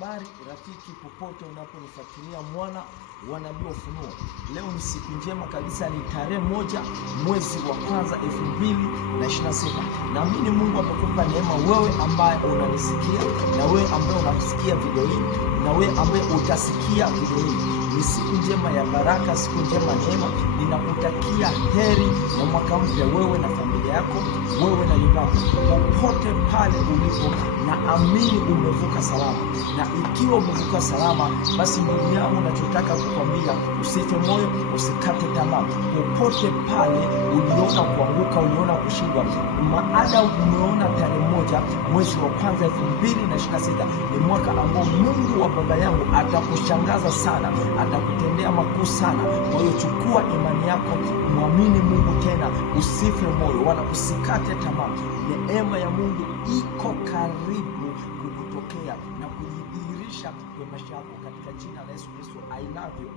Habari rafiki, popote unaponifuatilia mwana wa nabii Ufunuo. Leo ni siku njema kabisa, ni tarehe 1 mwezi wa kwanza 2026. Naamini Mungu amekupa neema, wewe ambaye unanisikia na wewe ambaye unasikia video hii na wewe ambaye utasikia video hii. Ni siku njema ya baraka, siku njema neema. Ninakutakia heri na mwaka mpya, wewe na familia yako, wewe na nyumbani, popote pale ulipo. Na amini umevuka salama, na ikiwa umevuka salama, basi ndugu yangu, nachotaka kukwambia, usife moyo, usikate tamaa. Popote pale uliona kuanguka, uliona kushindwa, maada umeona tarehe 1 mwezi wa kwanza 2026 ni mwaka ambao Mungu wa baba yangu atakushangaza sana, atakutendea makuu sana. Kwa hiyo chukua imani yako, muamini Mungu tena, usife moyo wala usikate tamaa. Neema ya Mungu iko karibu kukutokea na kujidhihirisha kwa maisha yako katika jina la Yesu Kristo. I love you.